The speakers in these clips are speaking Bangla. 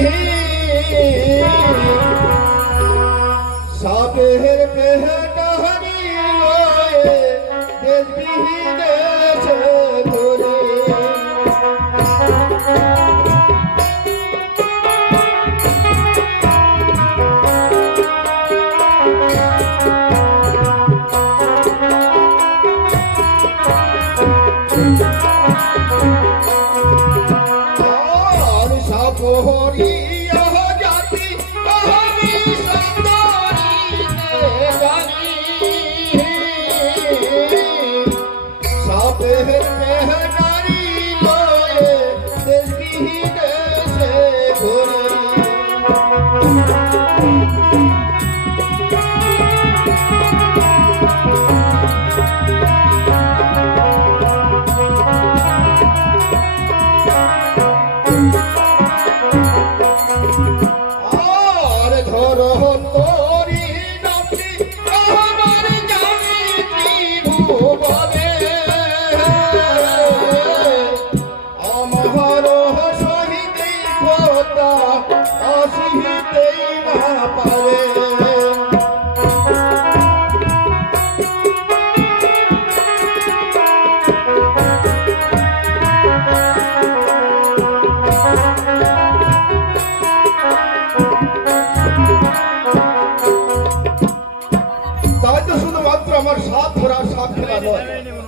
here. আর সাপহরিয়া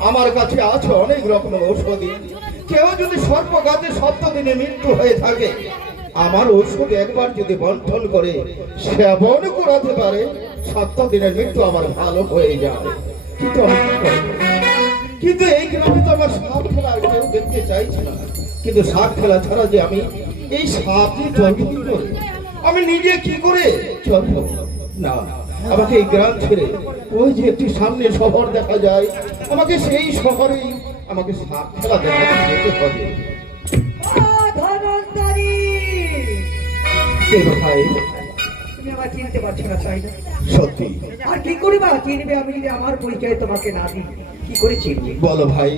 আমার কাছে আছে অনেক রকম ঔষধি। কেউ যদি সর্বগাতে সপ্ত দিনে মৃত্যু হয়ে থাকে, আমার ঔষধ একবার যদি বন্টন করে, সেবন করাতে পারে সপ্ত দিনের মৃত্যু আমার ভালো হয়ে যায়। কিন্তু কিন্তু এই গ্রামে তো আমার সাপ খেলা কেউ দেখতে চাইছে না। কিন্তু সাপ খেলা ছাড়া যে আমি এই সাপ করে। আমি নিজে কি করে চলবো না। আমাকে এই গ্রাম ছেড়ে ওই যে একটি সামনে শহর দেখা যায় আমাকে সেই শহরেই আমাকে সাপ খেলা দেখাতে যেতে হবে। ভাই চিনতে পারছ না তাই সত্যি। আর কি করে বা চিনবে আমি যদি আমার পরিচয় তোমাকে না দিই? কি করে চিনবে? বলো ভাই।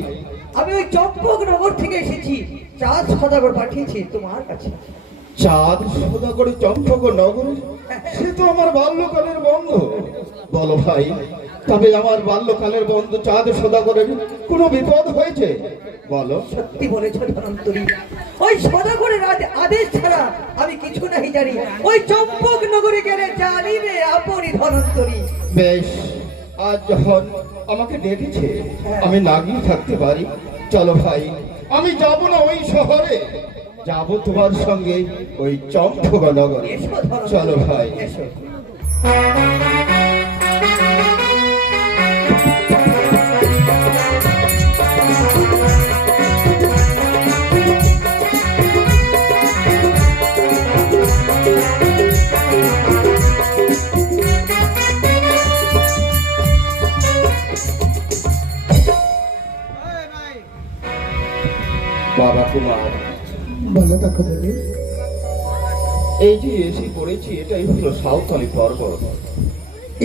আমি ওই চম্পক নগর থেকে এসেছি চাঁদ সদাগর পাঠিয়েছি তোমার কাছে। চাঁদ সদা করে চম্পক নগর সে তো আমার বাল্যকালের বন্ধু। বলো ভাই তবে আমার বাল্যকালের বন্ধু চাঁদ সদা করে কোনো বিপদ হয়েছে? বলো। সত্যি বলেছ ধনন্তরী। ওই সদাগরের আদ- আদেশ ছাড়া আমি কিছু নাহি জানি। ওই চম্পক নগরে গেলে জানি রে আপনি ধনন্তরী। বেশ আজ যখন আমাকে ডেকেছে আমি না গিয়ে থাকতে পারি। চলো ভাই আমি যাব না ওই শহরে। যাব তোমার সঙ্গে ওই চম্পকনগরে। চলো ভাই। বাবা কুমার। বলো কাকু বলে এই যে এসে পড়েছি এটাই হলো সাঁওতালি পর্বত।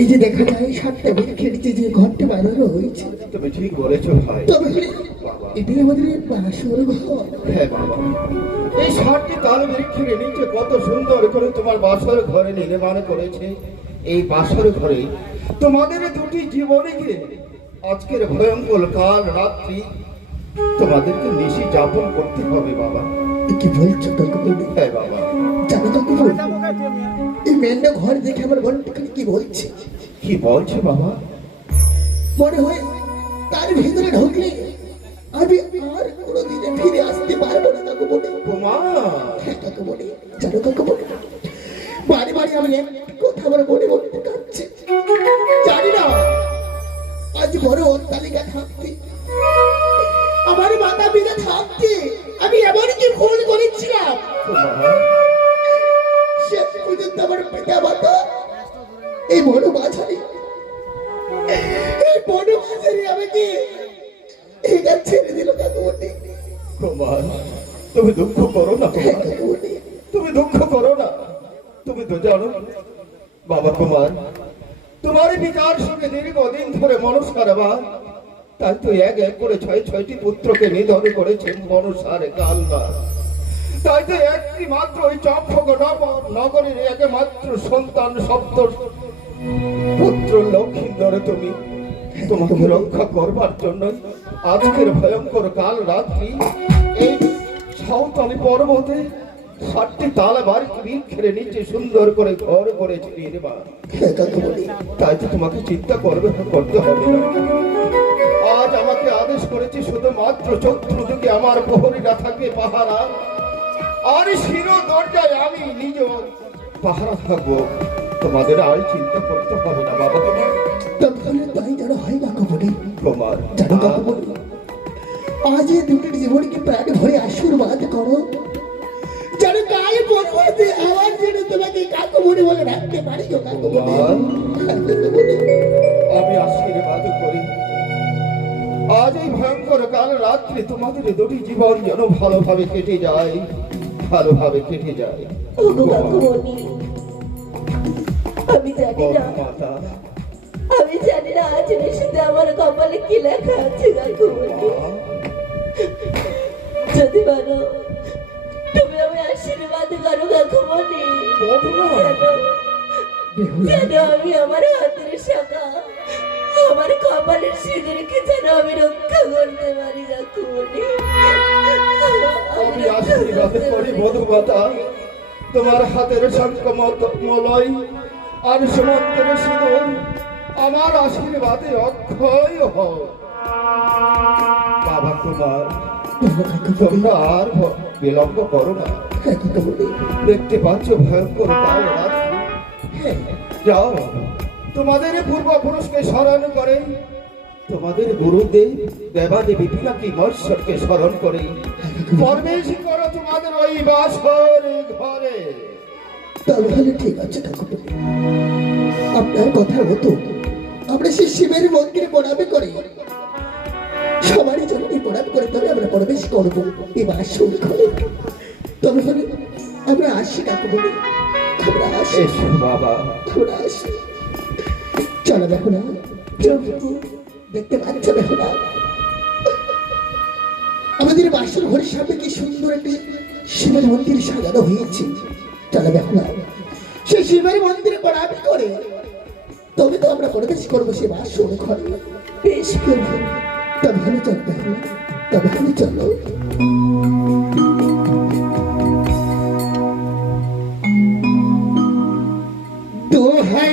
এই যে দেখা যায় সাতটা বৃক্ষের যে যে ঘরটা বানানো হয়েছে। তুমি ঠিক বলেছ ভাই। তবে এটাই আমাদের বাসর ঘর। হ্যাঁ বাবা। এই তাল বৃক্ষের নিচে কত সুন্দর করে তোমার বাসর ঘরে নির্মাণ করেছে। এই বাসর ঘরে তোমাদের দুটি জীবনীকে আজকের ভয়ঙ্কর কাল রাত্রি তোমাদেরকে নিশি যাপন করতে হবে বাবা। কি বলছো হ্যাঁ বাবা। জানো কাকু বলি এই মেয়েটা ঘর দেখে আমার খালি কি বলছে? কি বলছে বাবা? মনে হয় তার ভিতরে ঢুকলে আমি আর কোনোদিনে ফিরে আসতে পারব না কাকু বলি হ্যাঁ কাকু বলি জানো কাকু বলি বাড়ি বাড়ি আমি কথা আমার মনে কাঁদছে। জানি না আজ বড় অট্টালিকা থাকতে। আমার মাতা পিতা থাকতে আমি এমন কি ভুল করেছিলাম তুমি দুঃখ করো না তুমি দুঃখ করো না। তুমি তো জানো, বাবা কুমার তোমার পিতার সঙ্গে দীর্ঘদিন ধরে মনসার বা তাই তো এক এক করে ছয় ছয়টি পুত্রকে নিধন করেছেন মনসার কালবা তাই তো একটি মাত্র ওই নগর- নগরের একমাত্র সন্তান সপ্ত পুত্র লক্ষ্মীন্দর তুমি। তোমাকে রক্ষা করবার জন্য আজকের ভয়ঙ্কর কাল রাত্রি এই সাঁওতালি পর্বতে ষাটটি তালা বাড়ি বৃক্ষের নিচে সুন্দর করে ঘর কাকুমণি তাই তো তোমাকে চিন্তা করবে করতে হবে আজ আমাকে আদেশ করেছে শুধুমাত্র চতুর্দিকে আমার প্রহরীরা থাকবে পাহারা। আর শির দরজায় আমি নিজ পাহারা থাকব। তোমাদের আর চিন্তা করতে হবে না বাবা তোমার। তাই যেন হয় কাকুমণি তোমার জানো কাকুমণি আজ এই দুটির জীবনকে প্রাণ ভরে আশীর্বাদ করো। যেন গায়ে পরিবর্তে আমার যেন তোমাকে কাকুমণি বলে রাখতে পারি গো কাকুমণি আমি আশীর্বাদ করি। আজ এই ভয়ঙ্কর কাল রাত্রি তোমাদের দুটি জীবন যেন ভালোভাবে কেটে যায় ভালোভাবে কেটে যায়। আমি জানি না আমি জানি না আজ নিশিতে আমার কপালে কি লেখা আছে কাকুমণি যদি পারো তুমি আমি আশীর্বাদ করো কাকুমণি। যেন আমি আমার হাতের শাখা আমার কপালের সিঁদুরকে যেন আমি রক্ষা করতে পারি কাকুমণি। আমি আশীর্বাদ করি মধুমাতা তোমার হাতের মলয় আর সমন্তের সিঁদুর আমার আশীর্বাদে অক্ষয় হোক। বাবা তোমার বিলম্ব করো না। দেখতে পাচ্ছ ভয়ঙ্কর যাও তোমাদের পূর্বপুরুষকে স্মরণ করে। তোমাদের গুরুদেব দেবাদেবী পিনাকি মৎস্যকে স্মরণ করে। করো তোমাদের ওই ঘরে। তাহলে ঠিক আছে কাকুমণি আপনার কথা হতো আমরা সেই শিবের মন্দিরে প্রণামে করি। সবারই জন্য প্রণাম করে তবে আমরা প্রবেশ করব। এবার আসুন ঘরে তবে হলে আমরা আসি কাকুমণি আমরা আসি। বাবা। আমরা আসি। চলো দেখো না দেখতে পাচ্ছ দেখো না। আমাদের বাসর ঘরের সামনে কি সুন্দর একটি শিবের মন্দির সাজানো হয়েছে। চলো দেখো না। সেই শিবের মন্দিরে প্রণাম করে। তবে তো আমরা প্রবেশ করব সে বাসর ঘরে। বেশ প্রভু। তবে হলে চলো দেখো না তবে হলে চলো দোহাই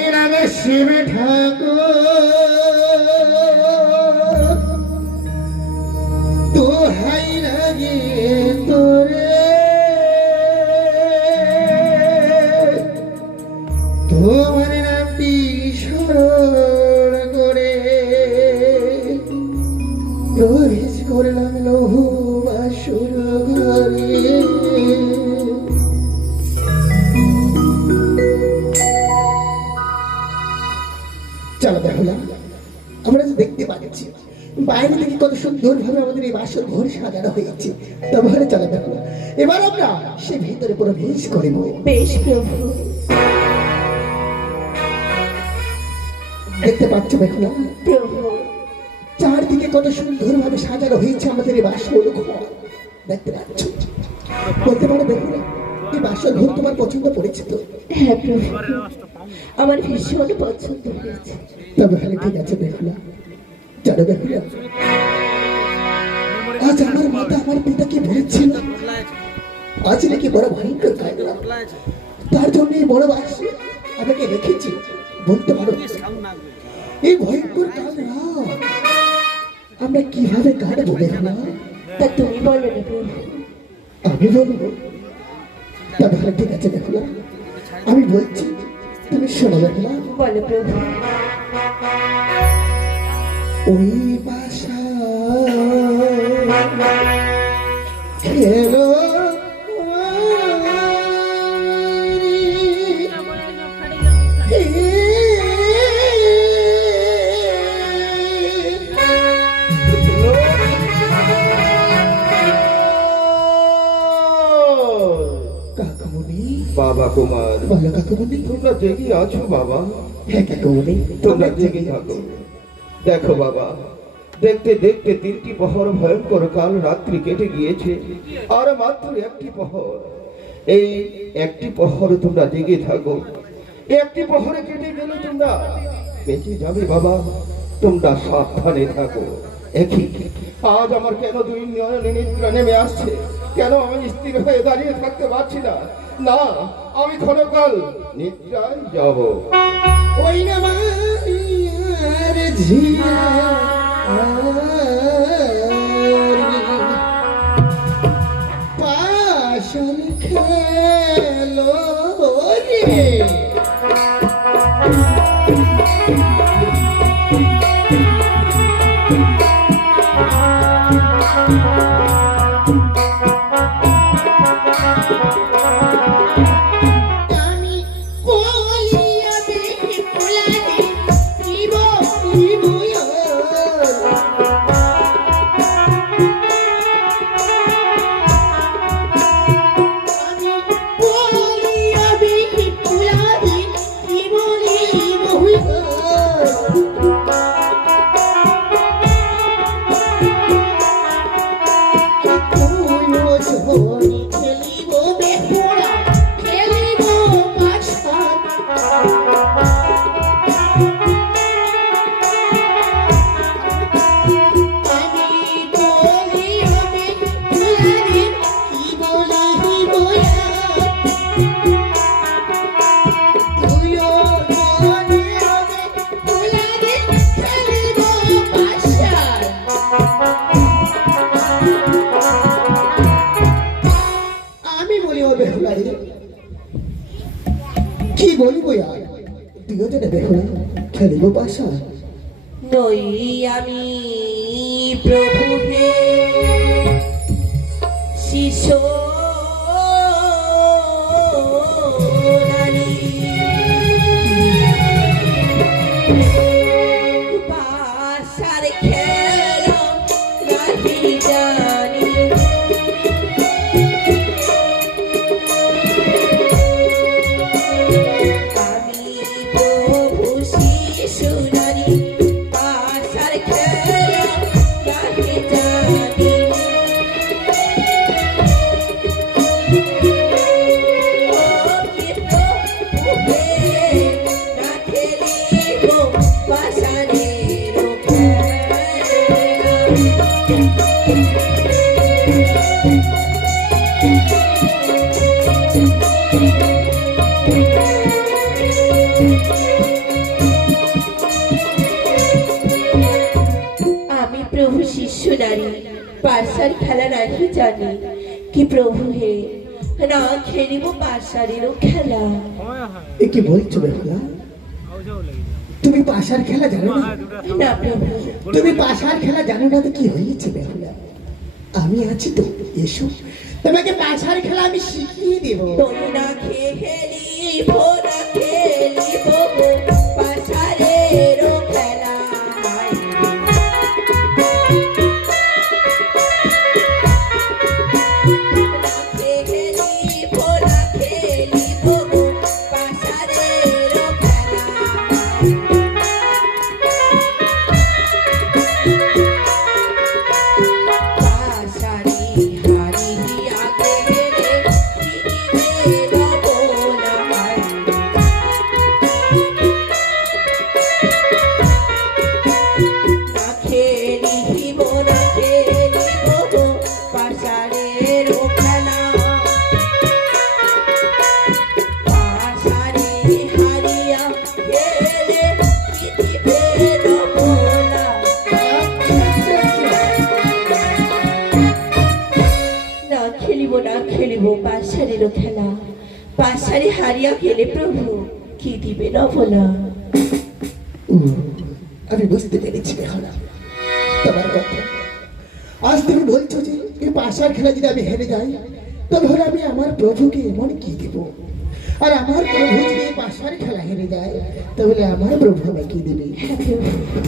তাহলে চলো বেহুলা এবার আমরা সে ভিতরে প্রবেশ করিব বেশ প্রভু। দেখতে পাচ্ছ চারদিকে কত সুন্দর ভাবে সাজানো হয়েছে আমাদের এই ঘর। দেখতে পাচ্ছ? বলতে পারো বেহুলা এই বাসর ঘর তোমার পছন্দ পড়েছে তো? হ্যাঁ প্রভু। আমার ভীষণ পছন্দ হয়েছে। তবে ঠিক আছে বেহুলা জানো বেহুলা আজ আমার মাতা আমার পিতাকে বলেছিল আজ নাকি বড় ভয়ঙ্কর তার জন্য এই বড় বাস আমাকে রেখেছি বলতে পারো এই ভয়ঙ্কর আমরা কীভাবে কাটবো বেহুলা তা তুমি বলো না প্রভু আমি বলব তবে ঠিক আছে বেহুলা আমি বলছি তুমি শোনো বেহুলা বলো প্রভু। ওই বাসা খেলো তোমরা জেগে আছো বাবা? হ্যাঁ কাকুমণি তোমরা জেগে থাকো। দেখো বাবা দেখতে দেখতে তিনটি প্রহর ভয়ঙ্কর কাল রাত্রি কেটে গিয়েছে আর মাত্র একটি প্রহর এই একটি প্রহর তোমরা জেগে থাকো। একটি প্রহরে কেটে গেলে তোমরা বেঁচে যাবে বাবা। তোমরা সাবধানে থাকো। একই আজ আমার কেন দুই নিদ্রা নেমে আসছে? কেন আমি স্থির হয়ে দাঁড়িয়ে থাকতে পারছি না? না আমি ক্ষণকাল নিদ্রায় যাব। ওই না ঝিয়া ഈശോ. খেলা নাহি জানি কি প্রভু হে? না খেলিব পাশারেরও খেলা। এ কি বলছো বেহুলা তুমি পাশার খেলা জানো না? না প্রভু। তুমি পাশার খেলা জানো না তো কি হয়েছে বেহুলা আমি আছি তো এসো। তোমাকে পাশার খেলা আমি শিখিয়ে দেব। না খেয়ে খেলিব না পাশারে হারিয়া গেলে প্রভু কি দিবে নবলা? উহ, আমি বুঝতে পেরেছি বেহুলা তোমার কথা। আজ তুমি বলছো যে এই পাশার খেলা যদি আমি হেরে যাই তাহলে আমি আমার প্রভুকে এমন কি দেব? আর আমার প্রভু যদি এই পাশার খেলা হেরে যায় তাহলে আমার প্রভু আমাকে কি দেবে?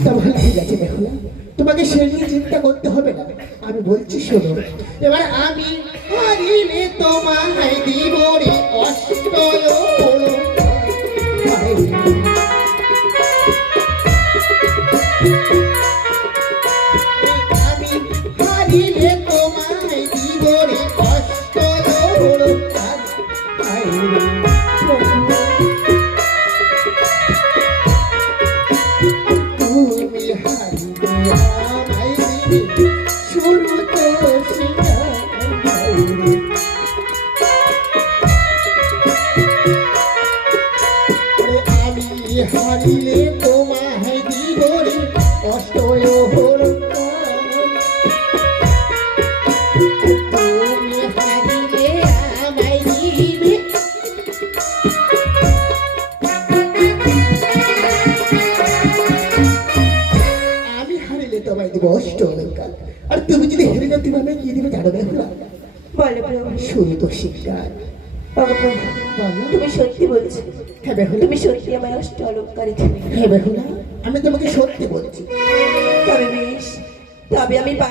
তাহলে ঠিক আছে বেহুলা তোমাকে সে নিয়ে চিন্তা করতে হবে না। আমি বলছি শোনো এবার আমি হারিলে তোমায় দিব রে। অষ্টয় তুমি সত্যি বলছো হ্যাঁ তুমি সত্যি আমার অষ্ট অলঙ্কারী হ্যাঁ আমি তোমাকে সত্যি বলছি।